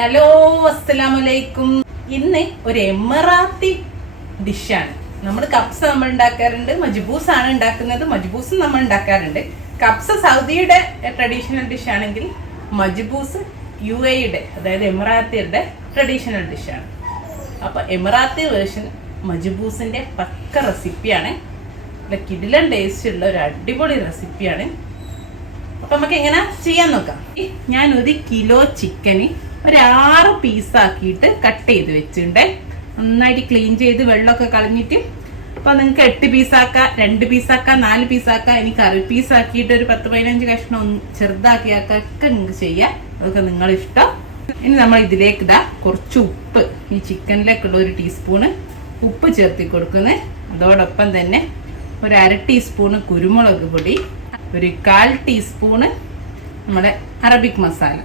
Hello, അസ്സലാമലൈക്കും. ഇന്ന് ഒരു എമിറാത്തി ഡിഷാണ്. നമ്മൾ കപ്സ നമ്മൾ ഉണ്ടാക്കാറുണ്ട്, മജ്ബൂസ് ആണ് ഉണ്ടാക്കുന്നത്. മജ്ബൂസും നമ്മൾ ഉണ്ടാക്കാറുണ്ട്. കപ്സ സൗദിയുടെ ട്രഡീഷണൽ ഡിഷ് ആണെങ്കിൽ മജ്ബൂസ് UAE-യുടെ, അതായത് എമിറാത്തിയുടെ ട്രഡീഷണൽ ഡിഷാണ്. അപ്പോൾ എമിറാത്തി വേർഷൻ മജ്ബൂസിന്റെ പക്ക റെസിപ്പിയാണ്. കിടിലൻ ടേസ്റ്റ് ഉള്ള ഒരു അടിപൊളി റെസിപ്പിയാണ്. അപ്പൊ നമുക്ക് എങ്ങനെ ചെയ്യാൻ നോക്കാം. ഞാൻ 1 കിലോ ചിക്കന് ഒരു 6 പീസാക്കിയിട്ട് കട്ട് ചെയ്ത് വെച്ചിട്ടുണ്ട്. നന്നായിട്ട് ക്ലീൻ ചെയ്ത് വെള്ളമൊക്കെ കളഞ്ഞിട്ട്. അപ്പൊ നിങ്ങൾക്ക് 8 പീസാക്കാം, 2 പീസാക്കാം, 4 പീസാക്കാം. എനിക്ക് കറി പീസാക്കിയിട്ട് ഒരു 10-15 കഷ്ണം ചെറുതാക്കിയാക്കെ നിങ്ങൾക്ക് ചെയ്യാം. അതൊക്കെ നിങ്ങളുടെ ഇഷ്ടം. ഇനി നമ്മൾ ഇതിലേക്ക് കുറച്ച് ഉപ്പ്, ഈ ചിക്കനിലേക്കുള്ള 1 ടീസ്പൂണ് ഉപ്പ് ചേർത്തി കൊടുക്കുന്നത്. അതോടൊപ്പം തന്നെ ഒരു 1/2 ടീസ്പൂണ് കുരുമുളക് പൊടി, ഒരു 1/4 ടീസ്പൂണ് നമ്മുടെ അറബിക് മസാല.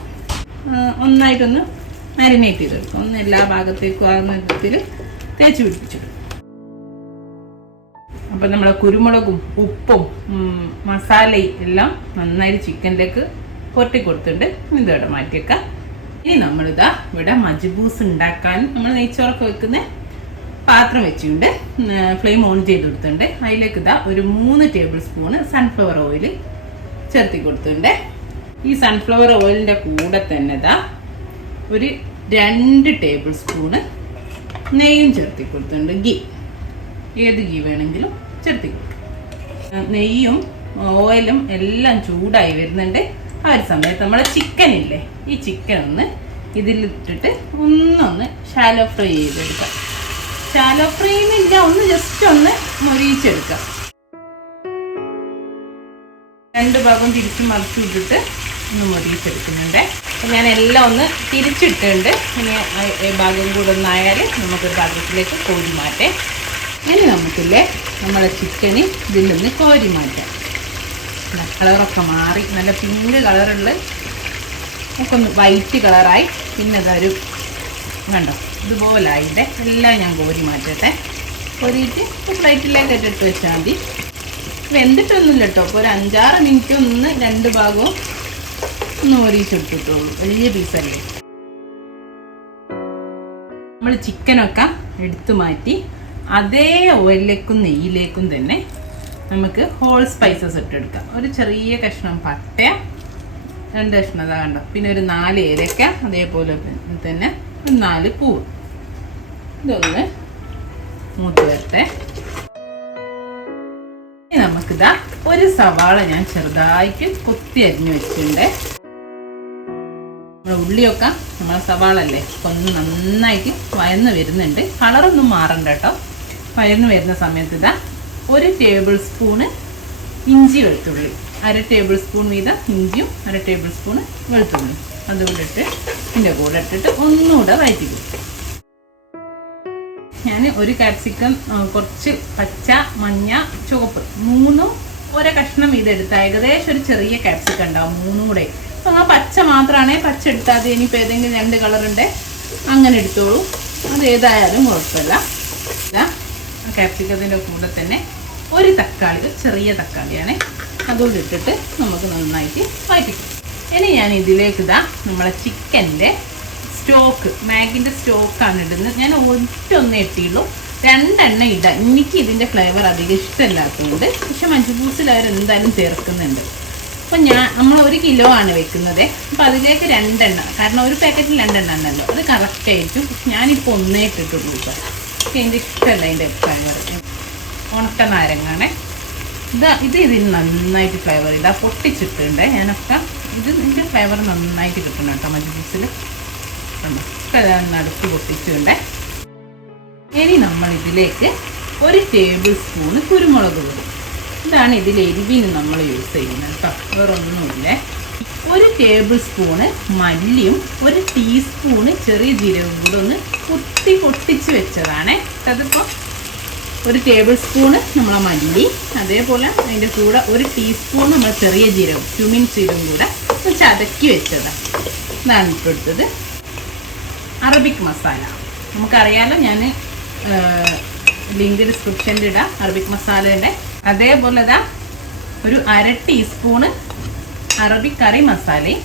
ഒന്നായിട്ടൊന്ന് മാരിനേറ്റ് ചെയ്തെടുക്കും. ഒന്ന് എല്ലാ ഭാഗത്തേക്കും ആകുന്ന വിധത്തിൽ തേച്ച് പിടിപ്പിച്ചിടും. അപ്പം നമ്മളെ കുരുമുളകും ഉപ്പും മസാലയും എല്ലാം നന്നായിട്ട് ചിക്കനിലേക്ക് പൊട്ടി കൊടുത്തിട്ടുണ്ട്. ഇതോടെ മാറ്റിയേക്കാം. ഇനി നമ്മളിതാ ഇവിടെ മജ്ബൂസ് ഉണ്ടാക്കാൻ നമ്മൾ നെയ്ച്ചോറൊക്കെ വെക്കുന്ന പാത്രം വെച്ചിട്ടുണ്ട്. ഫ്ലെയിം ഓൺ ചെയ്ത് കൊടുത്തിട്ടുണ്ട്. അതിലേക്ക് ഒരു 3 ടേബിൾ സ്പൂണ് സൺഫ്ലവർ ഓയിൽ ചേർത്തി കൊടുത്തിട്ടുണ്ട്. ഈ സൺഫ്ലവർ ഓയിലിൻ്റെ കൂടെ തന്നെ ഒരു 2 ടേബിൾ സ്പൂണ് നെയ്യും ചേർത്തി കൊടുത്തിട്ടുണ്ട്. ഗീ, ഏത് ഗീ വേണമെങ്കിലും ചേർത്തി കൊടുക്കും. നെയ്യും ഓയിലും എല്ലാം ചൂടായി വരുന്നുണ്ട്. ആ ഒരു സമയത്ത് നമ്മുടെ ചിക്കൻ ഇല്ലേ, ഈ ചിക്കൻ ഒന്ന് ഇതിലിട്ടിട്ട് ഒന്നൊന്ന് ഷാലോ ഫ്രൈ ചെയ്തെടുക്കാം. ഷാലോ ഫ്രൈ എന്നില്ല, ഒന്ന് ജസ്റ്റ് ഒന്ന് മൊരിയിച്ചെടുക്കാം. 2 ഭാഗം തിരിച്ച് മറിച്ചു വിട്ടിട്ട് ഒന്ന് മൊരിയിച്ചെടുക്കുന്നുണ്ട്. അപ്പം ഞാൻ എല്ലാം ഒന്ന് തിരിച്ചിട്ടുണ്ട്. ഇനി ഭാഗം കൂടെ ഒന്നായാൽ നമുക്കൊരു പാത്രത്തിലേക്ക് കോരി മാറ്റാം. ഇനി നമുക്കില്ലേ നമ്മളെ ചിക്കന് ഇതിൽ നിന്ന് കോരി മാറ്റാം. കളറൊക്കെ മാറി നല്ല പിങ്ക് കളറുള്ള ഒക്കെ ഒന്ന് വൈറ്റ് കളറായി. പിന്നെ അതൊരു കണ്ടോ ഇതുപോലായിട്ട് എല്ലാം ഞാൻ കോരി മാറ്റട്ടെ. കോരിയിട്ട് പ്ലേറ്റിലേക്ക് ഇട്ടിട്ട് വെച്ചാൽ മതി. വെന്തിട്ടൊന്നുമില്ല കേട്ടോ. അപ്പോൾ ഒരു 5-6 മിനിറ്റ് ഒന്ന് 2 ഭാഗവും ഒന്ന് മൊരിയിച്ചെടുത്തിട്ടുള്ളൂ. വലിയ പീസല്ലേ. നമ്മൾ ചിക്കനൊക്കെ എടുത്തു മാറ്റി അതേ ഓയിലിലേക്കും നെയ്യിലേക്കും തന്നെ നമുക്ക് ഹോൾ സ്പൈസസ് ഇട്ടെടുക്കാം. ഒരു ചെറിയ കഷ്ണം പട്ട, 2 കഷ്ണം കണ്ടോ, പിന്നെ ഒരു 4 ഏലക്ക, അതേപോലെ തന്നെ 4 പൂവ്. ഇതൊന്ന് മൂത്ത് വരട്ടെ. നമുക്കിതാ ഒരു സവാള ഞാൻ ചെറുതായിട്ട് കൊത്തി അരിഞ്ഞു വെച്ചിട്ടുണ്ട്. നമ്മുടെ ഉള്ളിയൊക്കെ നമ്മളെ സവാള അല്ലേ ഒന്ന് നന്നായിട്ട് വയന്ന് വരുന്നുണ്ട്. കളറൊന്നും മാറണ്ട കേട്ടോ. വയന്ന് വരുന്ന സമയത്ത് 1 ടേബിൾ സ്പൂണ് ഇഞ്ചി വെളുത്തുള്ളി, 1/2 ടേബിൾ സ്പൂൺ വീതം ഇഞ്ചിയും 1/2 ടേബിൾ സ്പൂണ് വെളുത്തുള്ളി അതുകൂടെ ഇട്ട് ഇതിൻ്റെ കൂടെ ഇട്ടിട്ട് ഒന്നുകൂടെ വഴറ്റി കൊടുക്കും. ഞാൻ 1 കാപ്സിക്കം, കുറച്ച് പച്ച, മഞ്ഞ, ചുവപ്പ് 3 1 കഷ്ണം ഇതെടുത്താൽ ഏകദേശം ഒരു ചെറിയ കാപ്സിക്കം ഉണ്ടാവും 3 കൂടെ. അപ്പോൾ ആ പച്ച മാത്രമാണേ പച്ച എടുത്താൽ മതി. ഇനിയിപ്പോൾ ഏതെങ്കിലും 2 കളറുണ്ട് അങ്ങനെ എടുത്തോളൂ. അത് ഏതായാലും കുഴപ്പമില്ല. കാപ്സിക്കത്തിൻ്റെ കൂടെ തന്നെ 1 തക്കാളി, ചെറിയ തക്കാളിയാണ്, അതുകൂടി ഇട്ടിട്ട് നമുക്ക് നന്നായിട്ട് വഴറ്റിക്കും. ഇനി ഞാൻ ഇതിലേക്ക് നമ്മളെ ചിക്കൻ്റെ സ്റ്റോക്ക്, മാഗിൻ്റെ സ്റ്റോക്കാണ് ഇടുന്നത്. ഞാൻ ഒറ്റൊന്നേ ഇട്ടുള്ളൂ, 2 എണ്ണം ഇടാം. എനിക്ക് ഇതിൻ്റെ ഫ്ലേവർ അധികം ഇഷ്ടമില്ലാത്തതുകൊണ്ട്. പക്ഷെ മജ്ബൂസിൽ അവർ എന്തായാലും ചേർക്കുന്നുണ്ട്. അപ്പം നമ്മൾ 1 കിലോ ആണ് വെക്കുന്നത്. അപ്പം അതിലേക്ക് 2 എണ്ണം, കാരണം ഒരു പാക്കറ്റിൽ 2 എണ്ണം ഉണ്ടല്ലോ, അത് കറക്റ്റായിരിക്കും. ഞാനിപ്പോൾ 1 ഇട്ടിട്ടുള്ളൂ. ഇപ്പം എനിക്ക് ഇഷ്ടമല്ല അതിൻ്റെ ഫ്ലേവർ. ഉണക്ക നാരങ്ങാണ് ഇതിന് നന്നായിട്ട് ഫ്ലേവർ പൊട്ടിച്ചിട്ടുണ്ട് ഞാനൊക്കെ. ഇതിൻ്റെ ഫ്ലേവർ നന്നായിട്ട് കിട്ടണം കേട്ടോ മജ്ബൂസിൽ. നടുക്ക് പൊട്ടിച്ചുണ്ട്. ഇനി നമ്മൾ ഇതിലേക്ക് 1 ടേബിൾ സ്പൂണ് കുരുമുളക് പൊടി. ഇതാണ് ഇതിൽ എരിവിന് നമ്മൾ യൂസ് ചെയ്യുന്നത് കേട്ടോ, വേറൊന്നുമില്ല. 1 ടേബിൾ സ്പൂണ് മല്ലിയും 1 ടീസ്പൂണ് ചെറിയ ജീരകവും കൂടെ ഒന്ന് പൊട്ടിച്ച് വെച്ചതാണ്. അതിപ്പോൾ 1 ടേബിൾ സ്പൂണ് നമ്മളെ മല്ലി, അതേപോലെ അതിൻ്റെ കൂടെ 1 ടീസ്പൂൺ നമ്മൾ ചെറിയ ജീരകം, ക്യുമിൻ ജീരകം കൂടെ ചതക്കി വെച്ചതാണ്. ഇതാണ് ഇപ്പോൾ എടുത്തത്. അറബിക് മസാല നമുക്കറിയാലോ, ഞാൻ ലിങ്ക് ഡിസ്ക്രിപ്ഷനിൽ ഇടാം അറബിക് മസാലയുടെ. അതേപോലെ ഒരു 1/2 ടീസ്പൂണ് അറബിക് കറി മസാലയും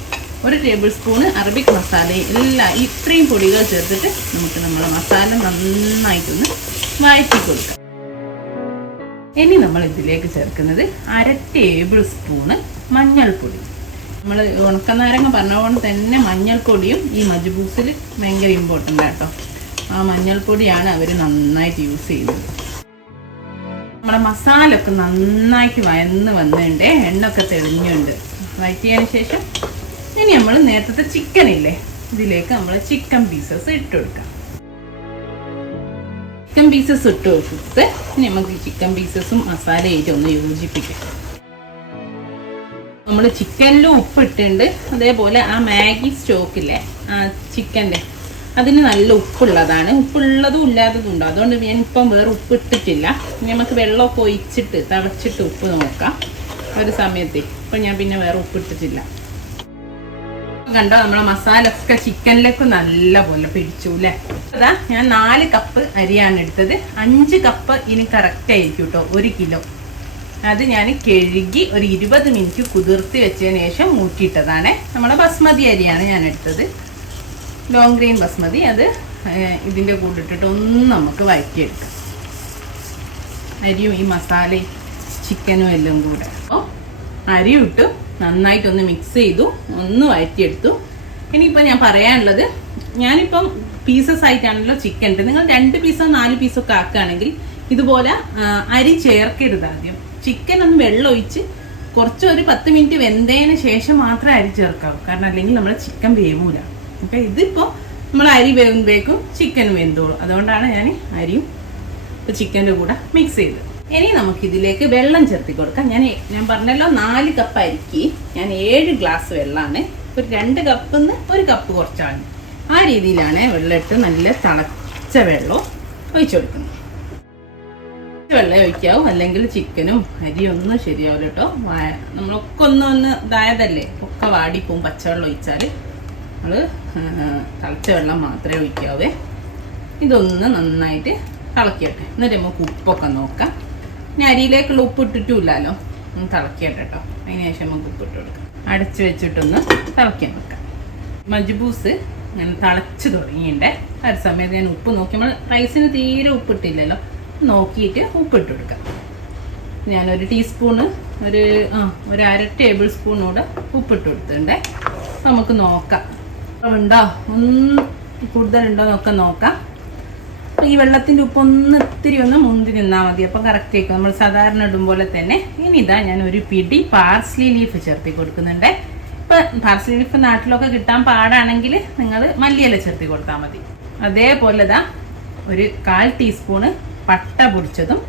1 ടേബിൾ സ്പൂൺ അറബിക് മസാലയും എല്ലാം ഇത്രയും പൊടികൾ ചേർത്തിട്ട് നമുക്ക് നമ്മുടെ മസാല നന്നായിട്ടൊന്ന് വഴറ്റി കൊടുക്കാം. ഇനി നമ്മൾ ഇതിലേക്ക് ചേർക്കുന്നത് 1/2 ടേബിൾ സ്പൂണ് മഞ്ഞൾപ്പൊടി. നമ്മൾ ഉണക്കനാരങ്ങ പറഞ്ഞ പോലെ തന്നെ മഞ്ഞൾപ്പൊടിയും ഈ മജ്ബൂസിൽ ഭയങ്കര ഇമ്പോർട്ടൻ്റ് ആട്ടോ. ആ മഞ്ഞൾപ്പൊടിയാണ് അവർ നന്നായിട്ട് യൂസ് ചെയ്യുന്നത്. നമ്മുടെ മസാല ഒക്കെ നന്നായിട്ട് വന്നിട്ടുണ്ട്, എണ്ണ ഒക്കെ തെളിഞ്ഞുണ്ട്. വഴറ്റിയതിന് ശേഷം ഇനി നമ്മൾ നേരത്തെ ചിക്കൻ ഇല്ലേ, ഇതിലേക്ക് നമ്മൾ ചിക്കൻ പീസസ് ഇട്ട് കൊടുക്കാം. ചിക്കൻ പീസസ് ഇട്ട് കൊടുത്തിട്ട് ഇനി നമുക്ക് ചിക്കൻ പീസസും മസാലയായിട്ട് ഒന്ന് യോജിപ്പിക്കാം. നമ്മൾ ചിക്കനിലും ഉപ്പ് ഇട്ടിട്ടുണ്ട്. അതേപോലെ ആ മാഗി സ്റ്റോക്കില്ലേ, ആ ചിക്കൻ്റെ അതിന് നല്ല ഉപ്പുള്ളതാണ്. ഉപ്പുള്ളതും ഇല്ലാത്തതും ഉണ്ട്. അതുകൊണ്ട് ഞാനിപ്പം വേറെ ഉപ്പ് ഇട്ടിട്ടില്ല. നമുക്ക് വെള്ളമൊക്കെ ഒഴിച്ചിട്ട് തിളച്ചിട്ട് ഉപ്പ് നോക്കാം ഒരു സമയത്ത്. ഇപ്പം ഞാൻ പിന്നെ വേറെ ഉപ്പ് ഇട്ടിട്ടില്ല. കണ്ടോ, നമ്മളെ മസാല ഒക്കെ ചിക്കനിലേക്ക് നല്ല പോലെ പിടിച്ചു അല്ലേ. അതാ ഞാൻ 4 കപ്പ് അരിയാണ് എടുത്തത്. 5 കപ്പ് ഇനി കറക്റ്റ് ആയിരിക്കും കേട്ടോ, 1 കിലോ. അത് ഞാൻ കഴുകി ഒരു 20 മിനിറ്റ് കുതിർത്തി വെച്ചതിന് ശേഷം മൂട്ടിയിട്ടതാണ്. നമ്മുടെ ബസ്മതി അരിയാണ് ഞാൻ എടുത്തത്, ലോങ് ഗ്രെയിൻ ബസ്മതി. അത് ഇതിൻ്റെ കൂടെ ഇട്ടിട്ട് ഒന്ന് നമുക്ക് വഴറ്റിയെടുക്കാം, അരിയും ഈ മസാലയും ചിക്കനും എല്ലാം കൂടെ. അപ്പോൾ അരി ഇട്ട് നന്നായിട്ടൊന്ന് മിക്സ് ചെയ്തു, ഒന്ന് വഴറ്റിയെടുത്തു. ഇനിയിപ്പോൾ ഞാൻ പറയാനുള്ളത്, ഞാനിപ്പം പീസസ് ആയിട്ടാണല്ലോ ചിക്കൻ ഇട്ട്. നിങ്ങൾ 2 പീസോ 4 പീസോ ഒക്കെ ആക്കുകയാണെങ്കിൽ ഇതുപോലെ അരി ചേർക്കരുത്. ആദ്യം ചിക്കൻ ഒന്ന് വെള്ളം ഒഴിച്ച് കുറച്ച് ഒരു 10 മിനിറ്റ് വെന്തതിന് ശേഷം മാത്രമേ അരി ചേർക്കാവൂ. കാരണം അല്ലെങ്കിൽ നമ്മൾ ചിക്കൻ വേവൂല. അപ്പം ഇതിപ്പോൾ നമ്മൾ അരി വേവുമ്പോഴേക്കും ചിക്കൻ വെന്തോളും. അതുകൊണ്ടാണ് ഞാൻ അരിയും ഇപ്പോൾ ചിക്കൻ്റെ കൂടെ മിക്സ് ചെയ്തത്. ഇനി നമുക്കിതിലേക്ക് വെള്ളം ചേർത്തി കൊടുക്കാം. ഞാൻ പറഞ്ഞല്ലോ 4 കപ്പ് അരിക്ക് ഞാൻ 7 ഗ്ലാസ് വെള്ളമാണ്. ഒരു 2 കപ്പിന്ന് 1 കപ്പ് കുറച്ചാണ്. ആ രീതിയിലാണ് വെള്ളം ഇട്ട് നല്ല തിളച്ച വെള്ളം ഒഴിച്ചു കൊടുക്കുന്നത്. വെള്ളം ഒഴിക്കാവും, അല്ലെങ്കിൽ ചിക്കനും അരിയൊന്നും ശരിയാവില്ല കേട്ടോ. നമ്മളൊക്കെ ഒന്ന് ഇതായതല്ലേ, ഒക്കെ വാടിപ്പോവും. പച്ചവെള്ളം ഒഴിച്ചാൽ നമ്മൾ തിളച്ച വെള്ളം മാത്രമേ ഒഴിക്കാവേ. ഇതൊന്ന് നന്നായിട്ട് തിളക്കട്ടെ. എന്നിട്ട് നമുക്ക് ഉപ്പൊക്കെ നോക്കാം. ഇനി അരിയിലേക്കുള്ള ഉപ്പ് ഇട്ടിട്ടുമില്ലല്ലോ, ഒന്ന് തിളക്കട്ടെ കേട്ടോ. അതിന് ശേഷം നമുക്ക് ഉപ്പിട്ട് കൊടുക്കാം. അടച്ച് വെച്ചിട്ടൊന്ന് തിളക്കാൻ വെക്കാം. മജ്ബൂസ് ഞാൻ തിളച്ച് തുടങ്ങിയിട്ടേ. ആ ഒരു സമയത്ത് ഞാൻ ഉപ്പ് നോക്കി, നമ്മൾ റൈസിന് തീരെ ഉപ്പിട്ടില്ലല്ലോ, നോക്കിയിട്ട് ഉപ്പിട്ട് കൊടുക്കാം. ഞാനൊരു ടീസ്പൂണ് ഒരു 1/2 ടേബിൾ സ്പൂണൂടെ ഉപ്പിട്ട് കൊടുത്തിട്ടുണ്ടേ. നമുക്ക് നോക്കാം ഉണ്ടോ, ഒന്ന് കൂടുതലുണ്ടോ എന്നൊക്കെ നോക്കാം. ഈ വെള്ളത്തിൻ്റെ ഉപ്പൊന്ന് ഇത്തിരി ഒന്ന് മുന്തി നിന്നാൽ മതി. അപ്പോൾ കറക്റ്റ് ആയിരിക്കും, നമ്മൾ സാധാരണ ഇടും പോലെ തന്നെ. ഇനി ഇതാ ഞാൻ ഒരു പിടി പാർസ്ലി ലീഫ് ചേർത്തി കൊടുക്കുന്നുണ്ട്. ഇപ്പം പാർസ്ലി ലീഫ് നാട്ടിലൊക്കെ കിട്ടാൻ പാടാണെങ്കിൽ നിങ്ങൾ മല്ലിയില ചേർത്തി കൊടുത്താൽ മതി. അതേപോലെ ഇതാ ഒരു 1/4 ടീസ്പൂണ് പട്ട പൊടിച്ചതും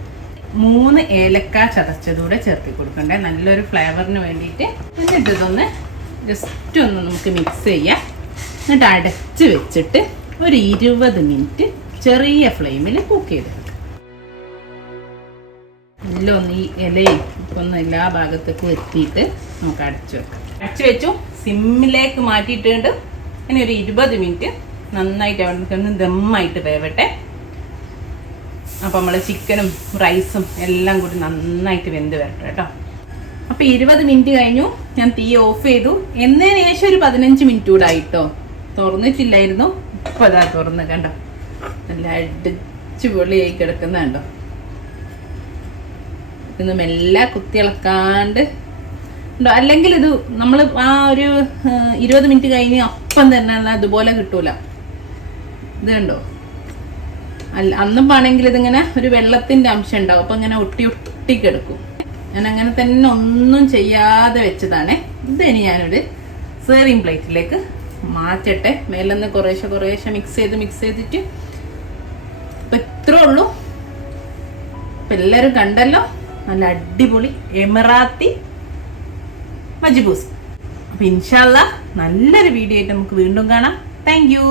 3 ഏലക്ക ചതച്ചതൂടെ ചേർത്തി കൊടുക്കണ്ടേ, നല്ലൊരു ഫ്ലേവറിന് വേണ്ടിയിട്ട്. എന്നിട്ട് ഇതൊന്ന് ജസ്റ്റ് ഒന്ന് നമുക്ക് മിക്സ് ചെയ്യാം. എന്നിട്ട് അടച്ച് വെച്ചിട്ട് ഒരു 20 മിനിറ്റ് ചെറിയ ഫ്ലെയിമിൽ കുക്ക് ചെയ്തെടുക്കാം. എല്ലാം ഒന്ന് ഈ ഇലയും ഒന്ന് എല്ലാ ഭാഗത്തേക്കും എത്തിയിട്ട് നമുക്ക് അടച്ചു വെക്കാം. അടച്ചു വെച്ചു, സിമ്മിലേക്ക് മാറ്റിയിട്ടുണ്ട്. ഇനി ഒരു 20 മിനിറ്റ് നന്നായിട്ട് അവിടെ ദമ്മായിട്ട് വേവട്ടെ. അപ്പം നമ്മൾ ചിക്കനും റൈസും എല്ലാം കൂടി നന്നായിട്ട് വെന്ത് വരട്ടെ കേട്ടോ. അപ്പം 20 മിനിറ്റ് കഴിഞ്ഞു, ഞാൻ തീ ഓഫ് ചെയ്തു. എന്നതിന് ശേഷം ഒരു 15 മിനിറ്റ് കൂടെ ആയിട്ടോ. തുറന്നിട്ടില്ലായിരുന്നു, ഇപ്പം അതാ തുറന്ന് കണ്ടോ, നല്ല അടിച്ചു പൊളിയായി കിടക്കുന്നുണ്ടോ. ഇതൊന്നും മെല്ലെ കുത്തിയിളക്കാണ്ട് ഉണ്ടോ, അല്ലെങ്കിൽ ഇത് നമ്മൾ ആ ഒരു 20 മിനിറ്റ് കഴിഞ്ഞ് അപ്പം തന്നെ അതുപോലെ കിട്ടൂല. ഇത് കണ്ടോ, അന്നും വേണമെങ്കിൽ ഇതിങ്ങനെ ഒരു വെള്ളത്തിൻ്റെ അംശം ഉണ്ടാവും. അപ്പം ഇങ്ങനെ ഒട്ടി കിടക്കും. ഞാൻ അങ്ങനെ തന്നെ ഒന്നും ചെയ്യാതെ വെച്ചതാണേ. ഇതിനി ഞാനൊരു സെർവിങ് പ്ലേറ്റിലേക്ക് മാറ്റട്ടെ. മേലെന്ന് കുറേശ്ശെ മിക്സ് ചെയ്തിട്ട് ഇപ്പം ഇത്രേ ഉള്ളൂ. ഇപ്പം എല്ലാവരും കണ്ടല്ലോ, നല്ല അടിപൊളി എമിറാത്തി മജ്ബൂസ്. അപ്പം ഇൻഷാ അല്ലാഹ് നല്ലൊരു വീഡിയോ ആയിട്ട് നമുക്ക് വീണ്ടും കാണാം. Thank you.